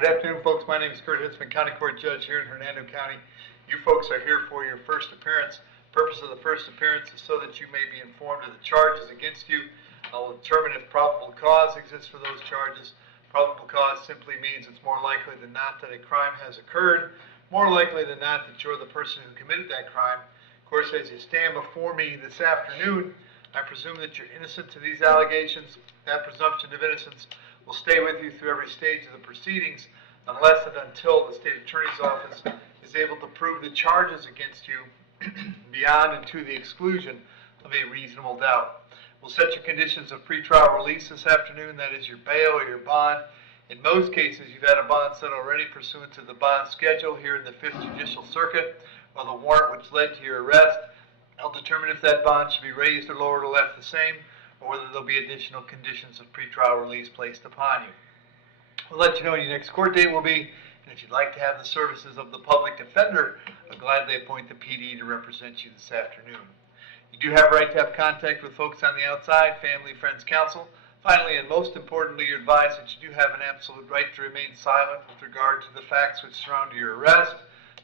Good afternoon, folks. My name is Hitzemann, County Court Judge here in Hernando County. You folks are here for your first appearance. Purpose of the first appearance is so that you may be informed of the charges against you. I will determine if probable cause exists for those charges. Probable cause simply means it's more likely than not that a crime has occurred, more likely than not that you're the person who committed that crime. Of course, as you stand before me this afternoon, I presume that you're innocent to these allegations. That presumption of innocence will stay with you through every stage of the proceedings unless and until the state attorney's office is able to prove the charges against you beyond and to the exclusion of a reasonable doubt. We'll set your conditions of pretrial release this afternoon. That is your bail or your bond. In most cases, you've had a bond set already pursuant to the bond schedule here in the 5th Judicial Circuit or the warrant which led to your arrest. I'll determine if that bond should be raised or lowered or left the same, or whether there'll be additional conditions of pretrial release placed upon you. We'll let you know when your next court date will be, and if you'd like to have the services of the public defender, I'll gladly appoint the PD to represent you this afternoon. You do have a right to have contact with folks on the outside, family, friends, counsel. Finally, and most importantly, you're advised that you do have an absolute right to remain silent with regard to the facts which surround your arrest.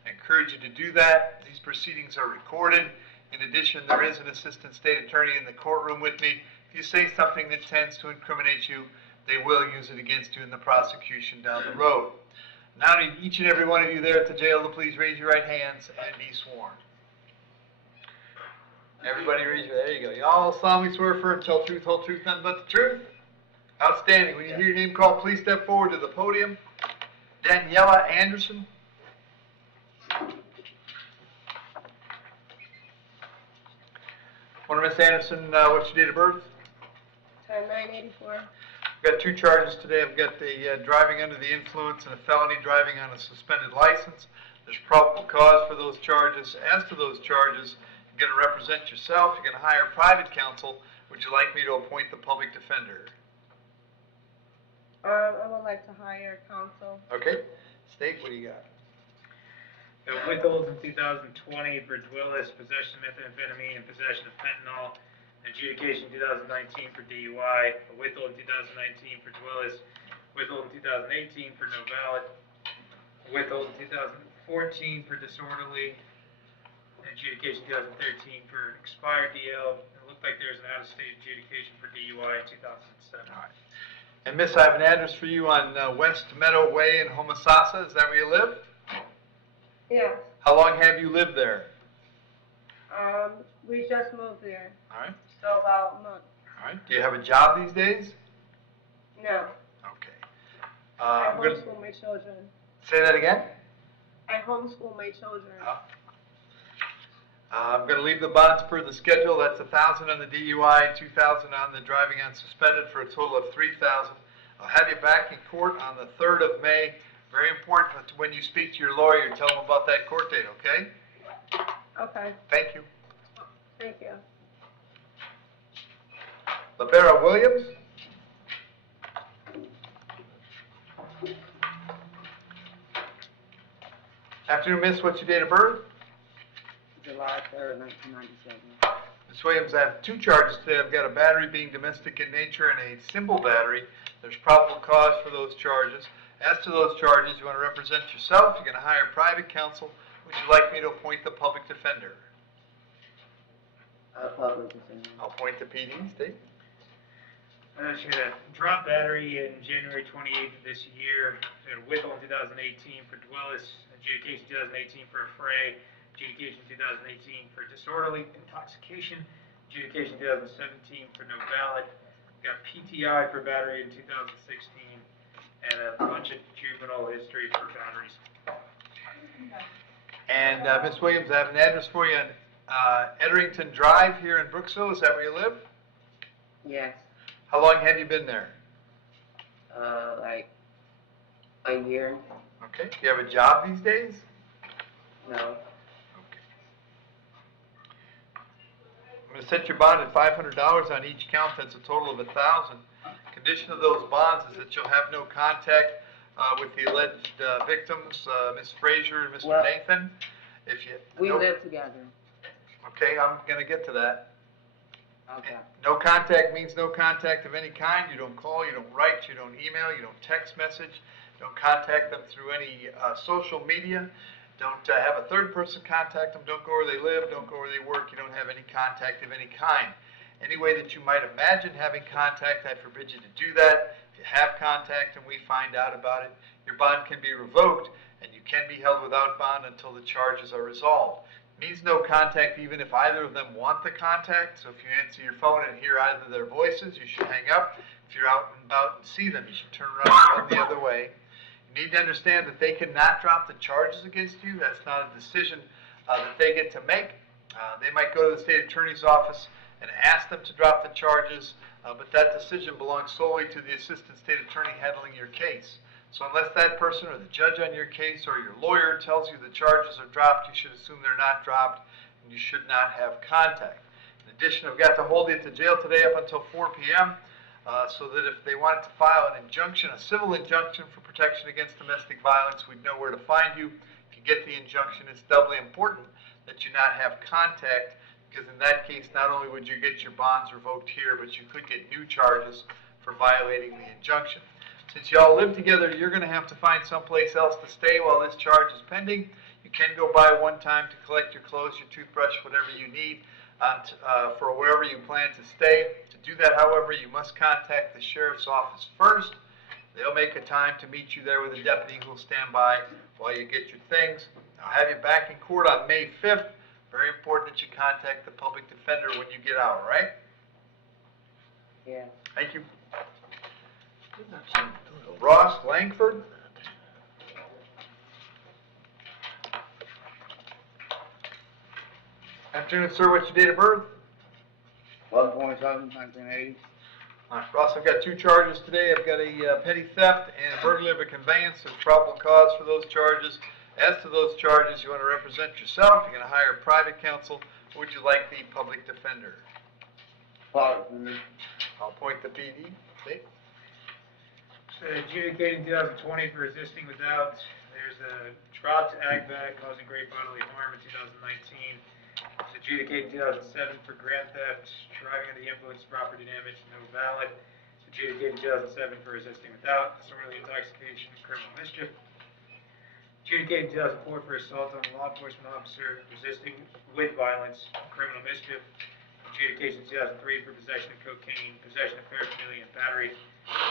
I encourage you to do that. These proceedings are recorded. In addition, there is an assistant state attorney in the courtroom with me. If you say something that tends to incriminate you, they will use it against you in the prosecution down the road. Now I need each and every one of you there at the jail to please raise your right hands and be sworn. Everybody raise your, there you go. You all solemnly swear affirm, tell truth, whole truth, nothing but the truth. Outstanding. When you hear your name called, please step forward to the podium. Daniela Anderson. Miss Anderson, what's your date of birth? 9/84. I've got 2 charges today. I've got the driving under the influence and a felony driving on a suspended license. There's probable cause for those charges. As to those charges, you're going to represent yourself. You're going to hire private counsel. Would you like me to appoint the public defender? I would like to hire counsel. Okay. State, what do you got? Withholds in 2020 for Dwillis, possession of methamphetamine and possession of fentanyl. Adjudication 2019 for DUI. A withhold in 2019 for Dwillis. Withhold in 2018 for no valid. A withhold in 2014 for disorderly. Adjudication 2013 for expired DL. It looked like there's an out-of-state adjudication for DUI in 2007. All right. And Miss, I have an address for you on West Meadow Way in Homosassa. Is that where you live? Yes. How long have you lived there? We just moved there. All right. So about a month. All right. Do you have a job these days? No. Okay. I I'm gonna homeschool my children. say that again. I homeschool my children. I'm going to leave the bonds per the schedule. That's $1,000 on the DUI, $2,000 on the driving on suspended, for a total of $3,000. I'll have you back in court on the 3rd of May. Very important when you speak to your lawyer, tell him about that court date, okay? Okay. Thank you. Thank you. Libera Williams. Afternoon, Miss. What's your date of birth? July 3rd, 1997. Ms. Williams, I have 2 charges today. I've got a battery being domestic in nature and a simple battery. There's probable cause for those charges. As to those charges, you want to represent yourself. You're going to hire private counsel. Would you like me to appoint the public defender? Public defender. I'll appoint the PD. State. She had a drop battery in January 28th of this year. She had a withhold in 2018 for Dwillis. Adjudication 2018 for a fray. Adjudication 2018 for disorderly intoxication. Adjudication 2017 for no valid. Got PTI for battery in 2016. And a bunch of juvenile history for batteries. And Ms. Williams, I have an address for you on Edrington Drive here in Brooksville. Is that where you live? Yes. How long have you been there? Like a year. Okay. Do you have a job these days? No. Okay. I'm going to set your bond at $500 on each count. That's a total of $1,000. Condition of those bonds is that you'll have no contact with the alleged victims, Ms. Frazier and Mr. Nathan. If you we live together. Okay, I'm going to get to that. Okay. No contact means no contact of any kind. You don't call, you don't write, you don't email, you don't text message. Don't contact them through any social media. Don't have a third person contact them. Don't go where they live. Don't go where they work. You don't have any contact of any kind. Any way that you might imagine having contact, I forbid you to do that. If you have contact and we find out about it, your bond can be revoked and you can be held without bond until the charges are resolved. It means no contact even if either of them want the contact. So if you answer your phone and hear either of their voices, you should hang up. If you're out and about and see them, you should turn around and run the other way. You need to understand that they cannot drop the charges against you. That's not a decision that they get to make. They might go to the state attorney's office and ask them to drop the charges, but that decision belongs solely to the assistant state attorney handling your case. So unless that person or the judge on your case or your lawyer tells you the charges are dropped, you should assume they're not dropped and you should not have contact. In addition, I've got to hold you to jail today up until 4 p.m. So that if they wanted to file an injunction, a civil injunction for protection against domestic violence, we'd know where to find you. If you get the injunction, it's doubly important that you not have contact, because in that case, not only would you get your bonds revoked here, but you could get new charges for violating the injunction. Since you all live together, you're going to have to find someplace else to stay while this charge is pending. You can go by one time to collect your clothes, your toothbrush, whatever you need for wherever you plan to stay. To do that, however, you must contact the sheriff's office first. They'll make a time to meet you there with a deputy who will stand by while you get your things. I'll have you back in court on May 5th. Very important that you contact the public defender when you get out, all right? Yeah. Thank you. Ross Langford. Afternoon, sir. What's your date of birth? 12/27/1980. All right, Ross, I've got two charges today. I've got a petty theft and burglary of a conveyance. There's probable cause for those charges. As to those charges, you want to represent yourself. You're going to hire private counsel. Or would you like the public defender? I'll appoint the PD. See? Adjudicating 2020 for resisting without. There's a dropped ag bag causing great bodily harm in 2019. Adjudicating 2007 for grand theft, driving under the influence, property damage, no valid. Adjudicating 2007 for resisting without, disorderly intoxication, criminal mischief. Adjudicating 2004 for assault on a law enforcement officer, resisting with violence, criminal mischief. Adjudication 2003 for possession of cocaine, possession of paraphernalia, and battery.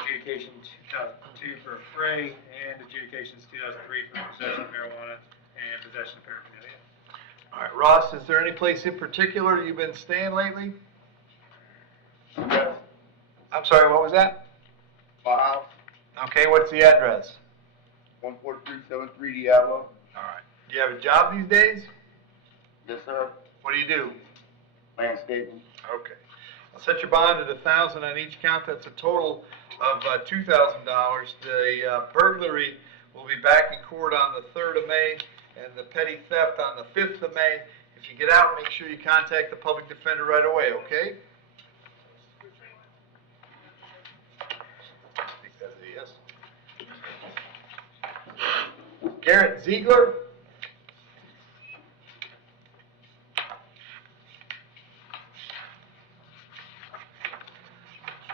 Adjudication 2002 for affray, and adjudications 2003 for possession of marijuana and possession of paraphernalia. All right, Ross, is there any place in particular you've been staying lately? Yes. I'm sorry, what was that? My house, Okay, what's the address? 14373 Diablo. All right. Do you have a job these days? Yes, sir. What do you do? Landscaping. Okay. I'll set your bond at $1,000 on each count. That's a total of $2,000. The burglary will be back in court on the 3rd of May, and the petty theft on the 5th of May. If you get out, make sure you contact the public defender right away, okay? I think that's a yes. Garrett Ziegler.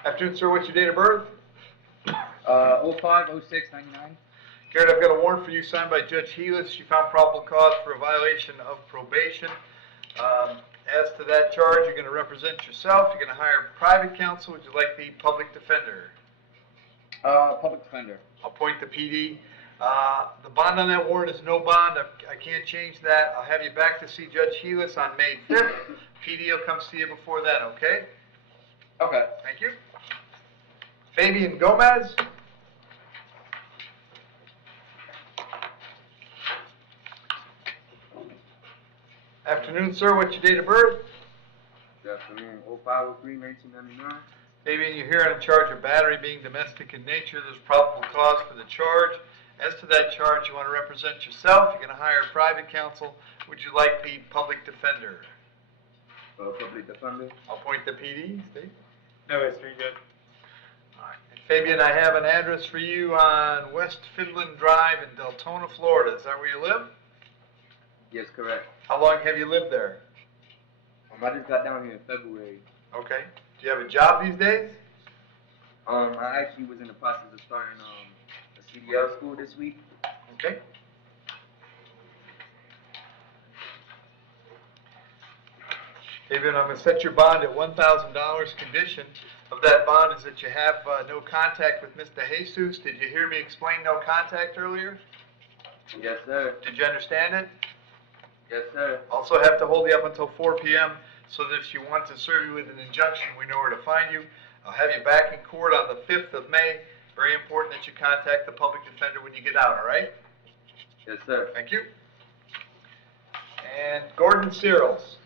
Afternoon, sir. What's your date of birth? 05/06/99. Garrett, I've got a warrant for you signed by Judge Healis. She found probable cause for a violation of probation. As to that charge, you're going to represent yourself. You're going to hire private counsel. Would you like the public defender? Public defender. I'll appoint the PD. The bond on that warrant is no bond. I can't change that. I'll have you back to see Judge Healis on May 5th. PD will come see you before then, okay? Okay. Thank you. Fabian Gomez. Afternoon, sir. What's your date of birth? Good afternoon. 05/03/1999. Fabian, you're here on a charge of battery being domestic in nature. There's probable cause for the charge. As to that charge, you want to represent yourself. You're going to hire private counsel. Would you like the public defender? Public defender. I'll appoint the PD. Steve. No, it's very good. All right. And Fabian, I have an address for you on West Finland Drive in Deltona, Florida. Is that where you live? Yes, correct. How long have you lived there? I just got down here in February. Okay. Do you have a job these days? I actually was in the process of starting a CDL school this week. Okay. David, I'm gonna set your bond at $1,000. Condition of that bond is that you have no contact with Mr. Jesus. Did you hear me explain no contact earlier? Yes, sir. Did you understand it? Yes, sir. Also have to hold you up until 4 p.m. so that if you want to serve you with an injunction, we know where to find you. I'll have you back in court on the 5th of May. Very important that you contact the public defender when you get out, all right? Yes, sir. Thank you. And Gordon Searles.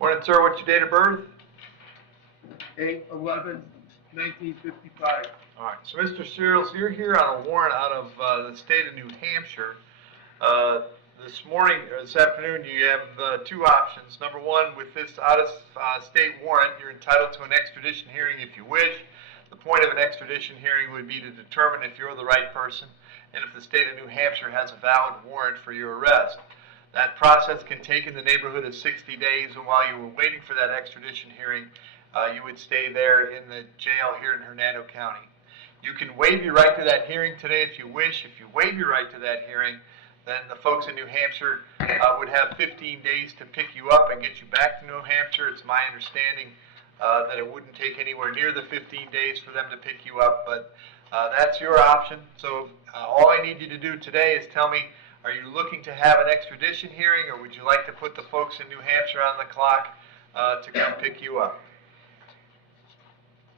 Morning, sir. What's your date of birth? 8/11/1955. All right. So, Mr. Searles, you're here on a warrant out of the state of New Hampshire. This morning, or this afternoon, you have two options. Number one, with this out-of-state warrant, you're entitled to an extradition hearing if you wish. The point of an extradition hearing would be to determine if you're the right person and if the state of New Hampshire has a valid warrant for your arrest. That process can take in the neighborhood of 60 days, and while you were waiting for that extradition hearing, you would stay there in the jail here in Hernando County. You can waive your right to that hearing today if you wish. If you waive your right to that hearing, then the folks in New Hampshire would have 15 days to pick you up and get you back to New Hampshire. It's my understanding that it wouldn't take anywhere near the 15 days for them to pick you up, but that's your option. So all I need you to do today is tell me, are you looking to have an extradition hearing, or would you like to put the folks in New Hampshire on the clock to come pick you up?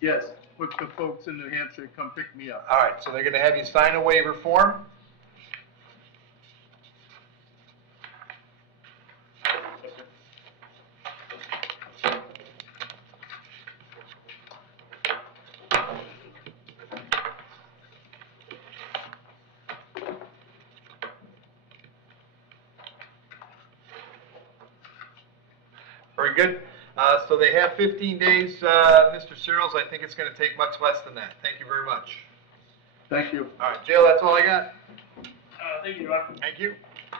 Yes, put the folks in New Hampshire come pick me up. All right, so they're going to have you sign a waiver form. Very good. So they have 15 days, Mr. Searles. I think it's going to take much less than that. Thank you very much. Thank you. All right, jail, that's all I got. Thank you, Your Honor. Thank you.